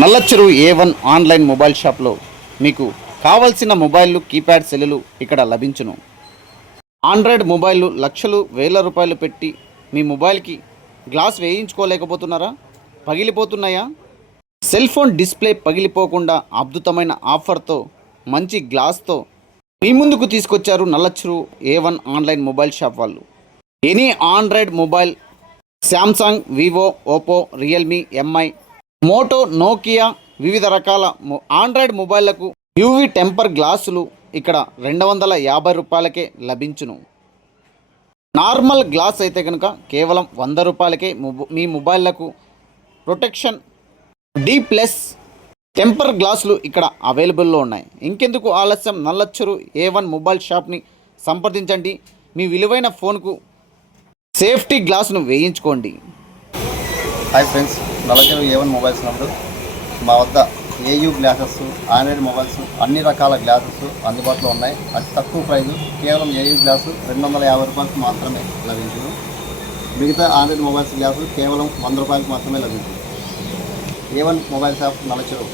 Nallacheruvu A one online mobile షాప్లో మీకు కావలసిన మొబైల్లు కీప్యాడ్ సెల్లులు ఇక్కడ లభించును. ఆండ్రాయిడ్ మొబైల్లు లక్షలు వేల రూపాయలు పెట్టి మీ మొబైల్కి గ్లాస్ వేయించుకోలేకపోతున్నారా? పగిలిపోతున్నాయా? సెల్ ఫోన్ డిస్ప్లే పగిలిపోకుండా అద్భుతమైన ఆఫర్తో మంచి గ్లాస్తో మీ ముందుకు తీసుకొచ్చారు Nallacheruvu A one online mobile shop వాళ్ళు. Any android mobile Samsung Vivo Oppo Realme MI Moto Nokia వివిధ రకాల మొ- ఆండ్రాయిడ్ మొబైళ్ళకు యూవీ టెంపర్ గ్లాసులు ఇక్కడ రెండు వందల యాభై రూపాయలకే లభించును. నార్మల్ గ్లాస్ అయితే కనుక కేవలం వంద రూపాయలకే మొబ- మీ మొబైళ్ళకు ప్రొటెక్షన్ డి ప్లస్ టెంపర్ గ్లాసులు ఇక్కడ అవైలబుల్లో ఉన్నాయి. ఇంకెందుకు ఆలస్యం? నల్లచ్చరు ఏ వన్ మొబైల్ షాప్ని సంప్రదించండి. మీ విలువైన ఫోన్కు సేఫ్టీ గ్లాసును వేయించుకోండి. Hi friends Nalacheruvu A one mobiles నందు మా వద్ద ఏయూ గ్లాసెస్ ఆండ్రాయిడ్ మొబైల్స్ అన్ని రకాల గ్లాసెస్ అందుబాటులో ఉన్నాయి. అతి తక్కువ ప్రైజు కేవలం ఏయూ గ్లాసు రెండు వందల యాభై రూపాయలకు మాత్రమే లభించును. మిగతా ఆండ్రాయిడ్ మొబైల్స్ గ్లాసు కేవలం వంద రూపాయలకు మాత్రమే లభించును. A one mobile shop Nalacheruvu